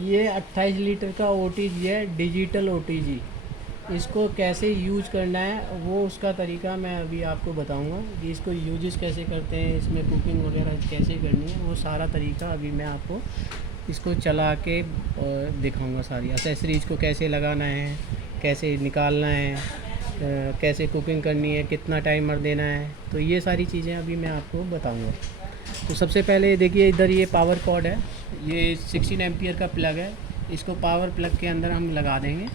ये 28 लीटर का ओटीजी है, डिजिटल ओटीजी। इसको कैसे यूज करना है वो उसका तरीका मैं अभी आपको बताऊंगा कि इसको यूजेस कैसे करते हैं, इसमें कुकिंग वगैरह कैसे करनी है, वो सारा तरीका अभी मैं आपको इसको चला के दिखाऊंगा। सारी एसेसरीज को कैसे लगाना है, कैसे निकालना है, कैसे कुकिंग करनी है, कितना टाइमर देना है, तो ये सारी चीज़ें अभी मैं आपको बताऊंगा। तो सबसे पहले देखिए इधर ये पावर कॉर्ड है, ये 16 एम्पियर का प्लग है। इसको पावर प्लग के अंदर हम लगा देंगे।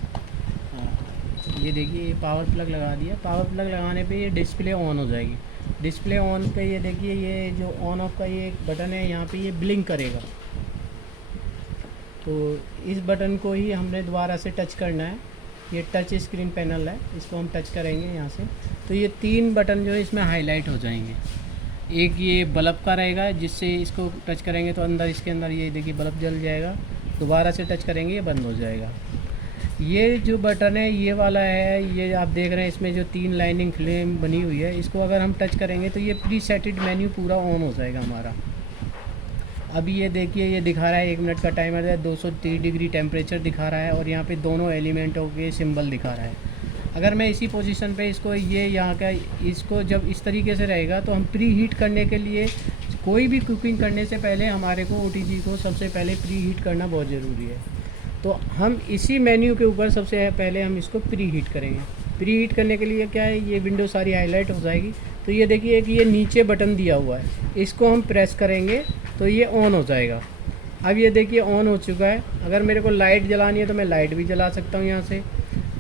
ये देखिए ये पावर प्लग लगा दिया। पावर प्लग लगाने पे ये डिस्प्ले ऑन हो जाएगी। डिस्प्ले ऑन पे ये देखिए ये जो ऑन ऑफ का ये एक बटन है, यहाँ पे ये ब्लिंक करेगा। तो इस बटन को ही हमने दोबारा से टच करना है। ये टच स्क्रीन पैनल है, इसको हम टच करेंगे यहाँ से, तो ये 3 बटन जो है इसमें हाईलाइट हो जाएंगे। एक ये बल्ब का रहेगा, जिससे इसको टच करेंगे तो अंदर इसके अंदर ये देखिए बल्ब जल जाएगा। दोबारा से टच करेंगे ये बंद हो जाएगा। ये जो बटन है ये वाला है, ये आप देख रहे हैं इसमें जो 3 लाइनिंग फ्लेम बनी हुई है, इसको अगर हम टच करेंगे तो ये प्री सेटेड मेन्यू पूरा ऑन हो जाएगा हमारा। अभी ये देखिए ये दिखा रहा है 1 मिनट का टाइमर है, 230 डिग्री टेम्परेचर दिखा रहा है, और यहाँ पे दोनों एलिमेंटों के सिंबल दिखा रहा है। अगर मैं इसी पोजीशन पे इसको ये यहाँ का इसको जब इस तरीके से रहेगा तो हम प्री हीट करने के लिए, कोई भी कुकिंग करने से पहले हमारे को ओटीजी को सबसे पहले प्री हीट करना बहुत ज़रूरी है। तो हम इसी मेन्यू के ऊपर सबसे पहले हम इसको प्री हीट करेंगे। प्री हीट करने के लिए क्या है, ये विंडो सारी हाईलाइट हो जाएगी। तो ये देखिए कि ये नीचे बटन दिया हुआ है, इसको हम प्रेस करेंगे तो ये ऑन हो जाएगा। अब ये देखिए ऑन हो चुका है। अगर मेरे को लाइट जलानी है तो मैं लाइट भी जला सकता हूँ यहाँ से।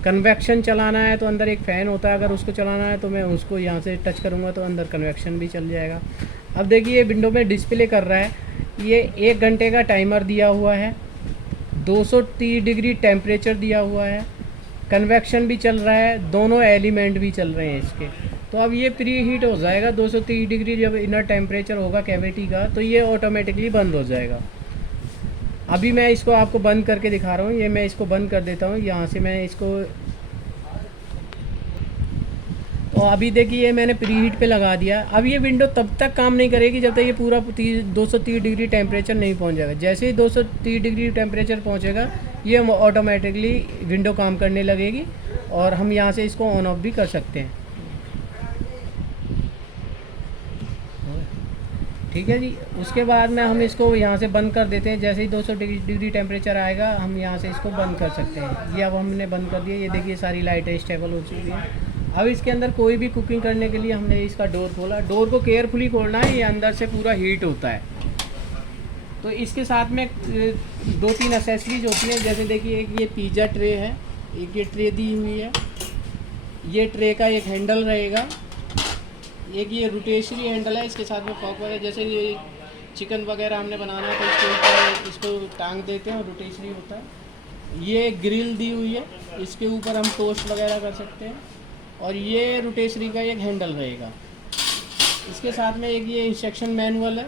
कन्वेक्शन चलाना है तो अंदर एक फ़ैन होता है, अगर उसको चलाना है तो मैं उसको यहाँ से टच करूँगा तो अंदर कन्वेक्शन भी चल जाएगा। अब देखिए विंडो में डिस्प्ले कर रहा है, ये 1 घंटे का टाइमर दिया हुआ है, 230 डिग्री टेम्परेचर दिया हुआ है, कन्वेक्शन भी चल रहा है, दोनों एलिमेंट भी चल रहे हैं इसके। तो अब ये प्री हीट हो जाएगा। 230 डिग्री जब इनर टेम्परेचर होगा कैविटी का तो ये ऑटोमेटिकली बंद हो जाएगा। अभी मैं इसको आपको बंद करके दिखा रहा हूँ। ये मैं इसको बंद कर देता हूँ, यहाँ से मैं इसको, तो अभी देखिए मैंने प्री हीट पे लगा दिया। अब ये विंडो तब तक काम नहीं करेगी जब तक ये पूरा 230 डिग्री टेम्परेचर नहीं पहुँच जाएगा। जैसे ही 230 डिग्री टेम्परेचर पहुँचेगा ये ऑटोमेटिकली विंडो काम करने लगेगी, और हम यहाँ से इसको ऑन ऑफ भी कर सकते हैं। ठीक है जी। उसके बाद में हम इसको यहाँ से बंद कर देते हैं। जैसे ही 200 डिग्री टेम्परेचर आएगा हम यहाँ से इसको बंद कर सकते हैं। ये अब हमने बंद कर दिया। ये देखिए सारी लाइटें स्टेबल हो चुकी हैं। अब इसके अंदर कोई भी कुकिंग करने के लिए हमने इसका डोर खोला। डोर को केयरफुली खोलना है, ये अंदर से पूरा हीट होता है। तो इसके साथ में 2-3 एसेसरीज होती हैं। जैसे देखिए एक ये पिज़्ज़ा ट्रे है, एक ये ट्रे दी हुई है, ये ट्रे का एक हैंडल रहेगा, एक ये रोटेशनरी हैंडल है, इसके साथ में फॉक वगैरह, जैसे ये चिकन वगैरह हमने बनाना है तो इसके ऊपर इसको टांग देते हैं और रोटेशनरी होता है। ये ग्रिल दी हुई है, इसके ऊपर हम टोस्ट वगैरह कर सकते हैं, और ये रोटेशनरी का एक हैंडल रहेगा। इसके साथ में एक ये इंस्ट्रक्शन मैनुअल है,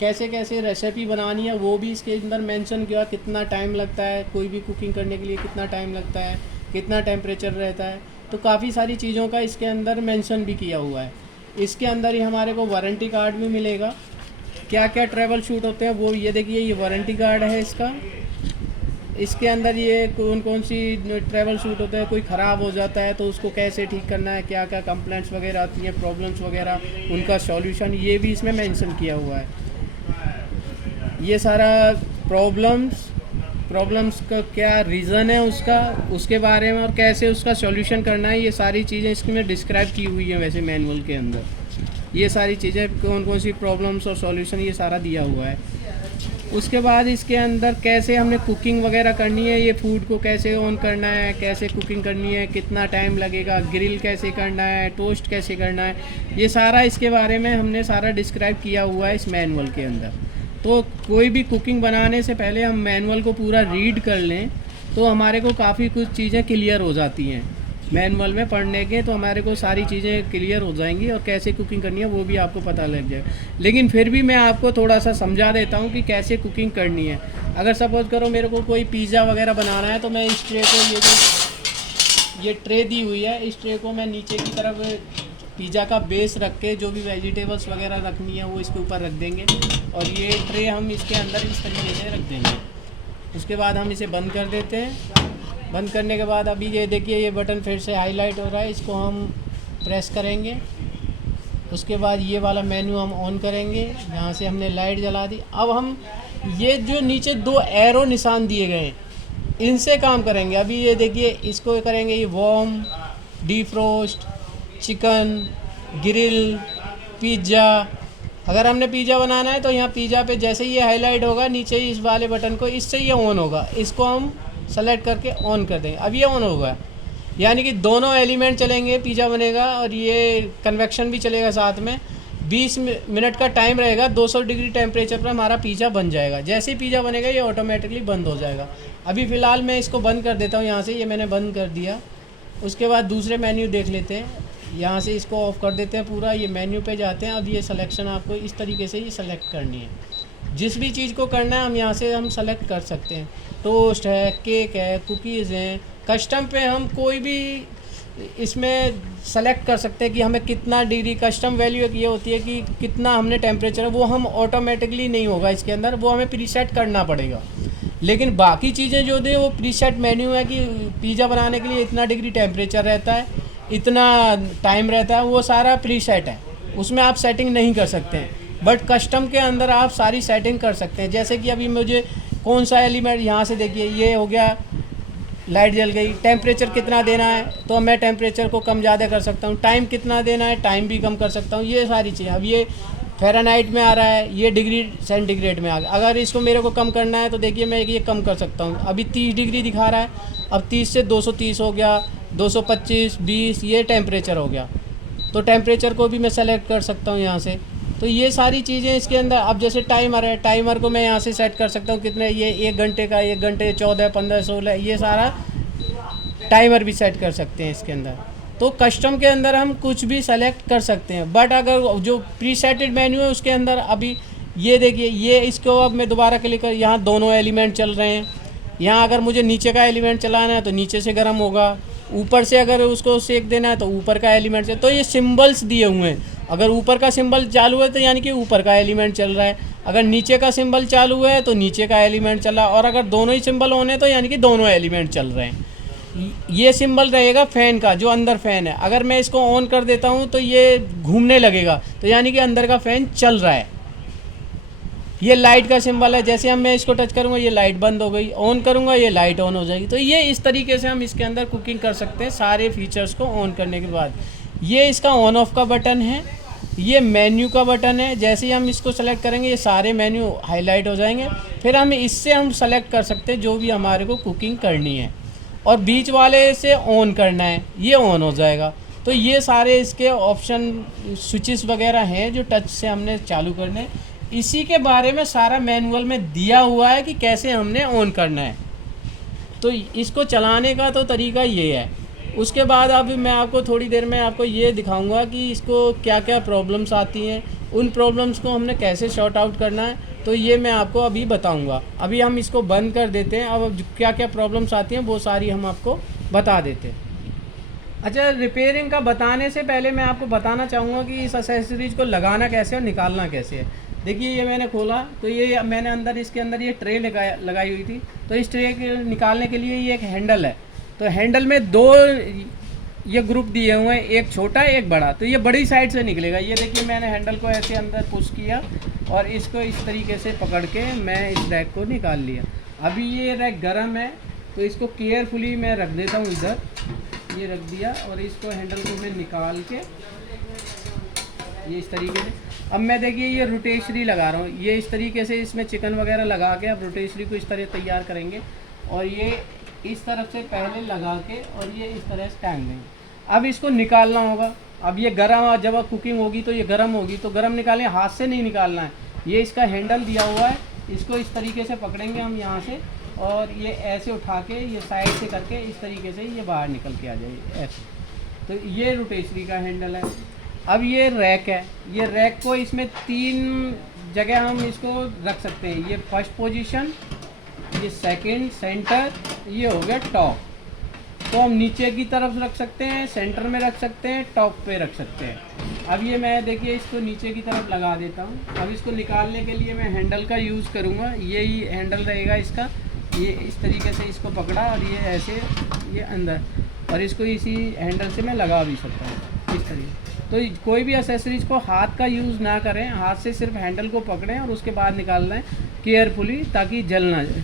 कैसे कैसे रेसिपी बनानी है वो भी इसके अंदर मेंशन किया, कितना टाइम लगता है, कोई भी कुकिंग करने के लिए कितना टाइम लगता है, कितना टेम्परेचर रहता है, तो काफ़ी सारी चीज़ों का इसके अंदर मेंशन भी किया हुआ है। इसके अंदर ही हमारे को वारंटी कार्ड भी मिलेगा, क्या क्या ट्रैवल शूट होते हैं वो, ये देखिए ये वारंटी कार्ड है इसका। इसके अंदर ये कौन कौन सी ट्रैवल शूट होते हैं, कोई ख़राब हो जाता है तो उसको कैसे ठीक करना है, क्या क्या कंप्लेंट्स वगैरह आती हैं, प्रॉब्लम्स वगैरह, उनका सॉल्यूशन ये भी इसमें मेंशन किया हुआ है। ये सारा प्रॉब्लम्स का क्या रीज़न है उसका, उसके बारे में, और कैसे उसका सॉल्यूशन करना है, ये सारी चीज़ें इसमें डिस्क्राइब की हुई हैं वैसे मैनुअल के अंदर। ये सारी चीज़ें कौन कौन सी प्रॉब्लम्स और सॉल्यूशन ये सारा दिया हुआ है। उसके बाद इसके अंदर कैसे हमने कुकिंग वगैरह करनी है, ये फूड को कैसे ऑन करना है, कैसे कुकिंग करनी है, कितना टाइम लगेगा, ग्रिल कैसे करना है, टोस्ट कैसे करना है, ये सारा इसके बारे में हमने सारा डिस्क्राइब किया हुआ है इस मैनुअल के अंदर। तो कोई भी कुकिंग बनाने से पहले हम मैनुअल को पूरा रीड कर लें तो हमारे को काफ़ी कुछ चीज़ें क्लियर हो जाती हैं। मैनुअल में पढ़ने के तो हमारे को सारी चीज़ें क्लियर हो जाएंगी, और कैसे कुकिंग करनी है वो भी आपको पता लग जाएगा। लेकिन फिर भी मैं आपको थोड़ा सा समझा देता हूँ कि कैसे कुकिंग करनी है। अगर सपोज़ करो मेरे को कोई पिज़्ज़ा वगैरह बनाना है तो मैं इस ट्रे को, ये ट्रे दी हुई है, इस ट्रे को मैं नीचे की तरफ पिज़्ज़ा का बेस रख के जो भी वेजिटेबल्स वगैरह रखनी है वो इसके ऊपर रख देंगे, और ये ट्रे हम इसके अंदर इस तरीके से रख देंगे। उसके बाद हम इसे बंद कर देते हैं। बंद करने के बाद अभी ये देखिए ये बटन फिर से हाईलाइट हो रहा है, इसको हम प्रेस करेंगे। उसके बाद ये वाला मेन्यू हम ऑन करेंगे, जहाँ से हमने लाइट जला दी। अब हम ये जो नीचे 2 एरो निशान दिए गए हैं इनसे काम करेंगे। अभी ये देखिए इसको करेंगे ये warm, defrost, chicken, grill, pizza. अगर हमने पिज़्ज़ा बनाना है तो यहाँ पिज़्ज़ा पे जैसे ही ये हाईलाइट होगा नीचे ही इस वाले बटन को, इससे ये ऑन होगा। इसको हम सेलेक्ट करके ऑन कर देंगे। अब ये ऑन होगा, यानी कि दोनों एलिमेंट चलेंगे, पिज़्ज़ा बनेगा और ये कन्वेक्शन भी चलेगा साथ में। 20 मिनट का टाइम रहेगा, 200 डिग्री टेम्परेचर पर हमारा पिज़्ज़ा बन जाएगा। जैसे ही पिज़्ज़ा बनेगा ये ऑटोमेटिकली बंद हो जाएगा। अभी फ़िलहाल मैं इसको बंद कर देता हूँ यहाँ से, ये मैंने बंद कर दिया। उसके बाद दूसरे मेन्यू देख लेते हैं, यहाँ से इसको ऑफ़ कर देते हैं पूरा। ये मेन्यू पे जाते हैं। अब ये सिलेक्शन आपको इस तरीके से ही सेलेक्ट करनी है। जिस भी चीज़ को करना है हम यहाँ से हम सेलेक्ट कर सकते हैं। टोस्ट है, केक है, कुकीज़ हैं। कस्टम पे हम कोई भी इसमें सेलेक्ट कर सकते हैं कि हमें कितना डिग्री, कस्टम वैल्यू एक ये होती है कि कितना हमने टेम्परेचर, वो हम ऑटोमेटिकली नहीं होगा इसके अंदर, वो हमें प्रीसेट करना पड़ेगा। लेकिन बाकी चीज़ें जो दे वो प्रीसेट मेन्यू है कि पिज़्ज़ा बनाने के लिए इतना डिग्री टेम्परेचर रहता है, इतना टाइम रहता है, वो सारा प्रीसेट है, उसमें आप सेटिंग नहीं कर सकते हैं। बट कस्टम के अंदर आप सारी सेटिंग कर सकते हैं। जैसे कि अभी मुझे कौन सा एलिमेंट, यहाँ से देखिए ये हो गया, लाइट जल गई। टेम्परेचर कितना देना है तो मैं टेम्परेचर को कम ज़्यादा कर सकता हूँ। टाइम कितना देना है, टाइम भी कम कर सकता हूँ। ये सारी चीज़ें। अब ये फ़ारेनहाइट में आ रहा है, ये डिग्री सेंटीग्रेड में आ गया। अगर इसको मेरे को कम करना है तो देखिए मैं ये कम कर सकता हूँ। अभी 30 डिग्री दिखा रहा है, अब 30 से 230 हो गया, 225, 20, ये टेम्परेचर हो गया। तो टेम्परेचर को भी मैं सेलेक्ट कर सकता हूँ यहाँ से। तो ये सारी चीज़ें इसके अंदर। अब जैसे टाइमर है, टाइमर को मैं यहाँ से सेट कर सकता हूँ कितने, ये 1 घंटे का, 1 घंटे 14, 15, 16, ये सारा टाइमर भी सेट कर सकते हैं इसके अंदर। तो कस्टम के अंदर हम कुछ भी सेलेक्ट कर सकते हैं। बट अगर जो प्रीसेटेड मेन्यू है उसके अंदर अभी ये देखिए, ये इसको अब मैं दोबारा क्लिक कर, यहाँ दोनों एलिमेंट चल रहे हैं। यहाँ अगर मुझे नीचे का एलिमेंट चलाना है तो नीचे से गर्म होगा, ऊपर से अगर उसको सेक देना है तो ऊपर का एलिमेंट से। तो ये सिंबल्स दिए हुए हैं। अगर ऊपर का सिंबल चालू है तो यानी कि ऊपर का एलिमेंट चल रहा है, अगर नीचे का सिंबल चालू है तो नीचे का एलिमेंट चल रहा है, और अगर दोनों ही सिंबल ऑन है तो यानी कि दोनों एलिमेंट चल रहे हैं। ये सिंबल रहेगा फ़ैन का, जो अंदर फ़ैन है। अगर मैं इसको ऑन कर देता हूँ तो ये घूमने लगेगा, तो यानी कि अंदर का फ़ैन चल रहा है। ये लाइट का सिंबल है, जैसे हम मैं इसको टच करूँगा ये लाइट बंद हो गई, ऑन करूँगा ये लाइट ऑन हो जाएगी। तो ये इस तरीके से हम इसके अंदर कुकिंग कर सकते हैं सारे फीचर्स को ऑन करने के बाद। ये इसका ऑन ऑफ का बटन है, ये मेन्यू का बटन है। जैसे ही हम इसको सेलेक्ट करेंगे ये सारे मेन्यू हाईलाइट हो जाएंगे। फिर हम इससे हम सेलेक्ट कर सकते हैं जो भी हमारे को कुकिंग करनी है, और बीच वाले से ऑन करना है, ये ऑन हो जाएगा। तो ये सारे इसके ऑप्शन स्विचेस वगैरह हैं जो टच से हमने चालू करने। इसी के बारे में सारा मैनुअल में दिया हुआ है कि कैसे हमने ऑन करना है। तो इसको चलाने का तो तरीका ये है। उसके बाद अब मैं आपको थोड़ी देर में आपको ये दिखाऊंगा कि इसको क्या क्या प्रॉब्लम्स आती हैं, उन प्रॉब्लम्स को हमने कैसे शॉर्ट आउट करना है, तो ये मैं आपको अभी बताऊंगा। अभी हम इसको बंद कर देते हैं। अब क्या क्या प्रॉब्लम्स आती हैं वो सारी हम आपको बता देते हैं। अच्छा, रिपेयरिंग का बताने से पहले मैं आपको बताना चाहूँगा कि इस एक्सेसरीज़ को लगाना कैसे और निकालना कैसे है। देखिए ये मैंने खोला तो ये मैंने अंदर इसके अंदर ये ट्रे लगाई हुई थी। तो इस ट्रे के निकालने के लिए ये एक हैंडल है। तो हैंडल में 2 ये ग्रुप दिए हुए हैं, एक छोटा एक बड़ा। तो ये बड़ी साइड से निकलेगा। ये देखिए मैंने हैंडल को ऐसे अंदर पुश किया और इसको इस तरीके से पकड़ के मैं इस रैक को निकाल लिया। अभी ये रैक गर्म है तो इसको केयरफुली मैं रख देता हूँ इधर, ये रख दिया। और इसको हैंडल को मैं निकाल के ये इस तरीके से, अब मैं देखिए ये रोटेशरी लगा रहा हूँ। ये इस तरीके से इसमें चिकन वगैरह लगा के अब रोटेशरी को इस तरह तैयार करेंगे, और ये इस तरफ से पहले लगा के और ये इस तरह से टांग देंगे। अब इसको निकालना होगा। अब ये गर्म, जब कुकिंग होगी तो ये गर्म होगी, तो गर्म निकालें, हाथ से नहीं निकालना है। ये इसका हैंडल दिया हुआ है, इसको इस तरीके से पकड़ेंगे हम यहाँ से, और ये ऐसे उठा के ये साइड से करके इस तरीके से ये बाहर निकल के आ जाएगी ऐसे। तो ये रोटेशरी का हैंडल है। अब ये रैक है। ये रैक को इसमें 3 जगह हम इसको रख सकते हैं। ये फर्स्ट पोजीशन, ये सेकंड, सेंटर, ये हो गया टॉप। तो हम नीचे की तरफ रख सकते हैं, सेंटर में रख सकते हैं, टॉप पे रख सकते हैं। अब ये मैं देखिए इसको नीचे की तरफ लगा देता हूँ। अब इसको निकालने के लिए मैं हैंडल का यूज़ करूँगा। यही हैंडल रहेगा इसका, ये इस तरीके से इसको पकड़ा और ये ऐसे ये अंदर, और इसको इसी हैंडल से मैं लगा भी सकता हूँ इस तरीके। तो कोई भी एसेसरीज को हाथ का यूज़ ना करें, हाथ से सिर्फ हैंडल को पकड़ें और उसके बाद निकाल लें केयरफुली, ताकि जल ना जाए,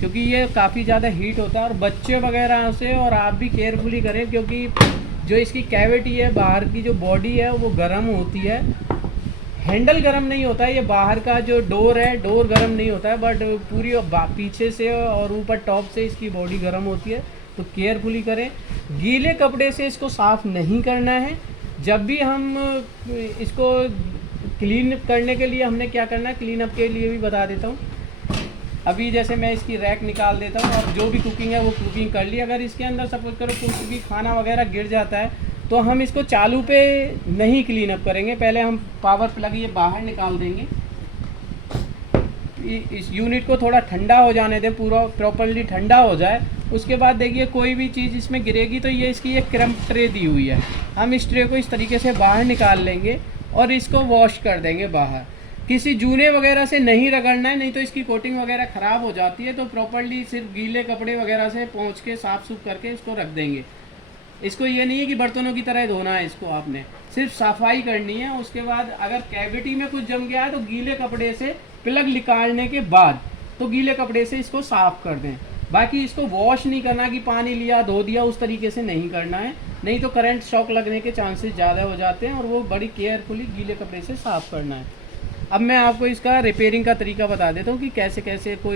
क्योंकि ये काफ़ी ज़्यादा हीट होता है। और बच्चे वगैरह से और आप भी केयरफुली करें, क्योंकि जो इसकी कैविटी है, बाहर की जो बॉडी है वो गर्म होती है। हैंडल गर्म नहीं होता है, ये बाहर का जो डोर है, डोर गर्म नहीं होता है, बट पूरी पीछे से और ऊपर टॉप से इसकी बॉडी गर्म होती है। तो केयरफुली करें। गीले कपड़े से इसको साफ़ नहीं करना है। जब भी हम इसको क्लीन करने के लिए हमने क्या करना है, क्लीन अप के लिए भी बता देता हूँ। अभी जैसे मैं इसकी रैक निकाल देता हूँ और जो भी कुकिंग है वो कुकिंग कर ली। अगर इसके अंदर सपोज करो कुछ भी खाना वगैरह गिर जाता है, तो हम इसको चालू पे नहीं क्लीन अप करेंगे। पहले हम पावर प्लग ये बाहर निकाल देंगे, इस यूनिट को थोड़ा ठंडा हो जाने दें, पूरा प्रॉपर्ली ठंडा हो जाए। उसके बाद देखिए कोई भी चीज़ इसमें गिरेगी तो ये इसकी एक क्रम्प ट्रे दी हुई है, हम इस ट्रे को इस तरीके से बाहर निकाल लेंगे और इसको वॉश कर देंगे बाहर। किसी जूने वगैरह से नहीं रगड़ना है, नहीं तो इसकी कोटिंग वगैरह ख़राब हो जाती है। तो प्रॉपर्ली सिर्फ गीले कपड़े वगैरह से पोंछ के साफ़ सूफ करके इसको रख देंगे। इसको ये नहीं है कि बर्तनों की तरह धोना है, इसको आपने सिर्फ सफाई करनी है। उसके बाद अगर कैविटी में कुछ जम गया है तो गीले कपड़े से प्लग निकालने के बाद तो गीले कपड़े से इसको साफ़ कर दें। बाकी इसको वॉश नहीं करना कि पानी लिया धो दिया, उस तरीके से नहीं करना है, नहीं तो करंट शॉक लगने के चांसेस ज़्यादा हो जाते हैं। और वो बड़ी केयरफुली गीले कपड़े से साफ़ करना है। अब मैं आपको इसका रिपेयरिंग का तरीका बता देता हूँ कि कैसे कैसे कोई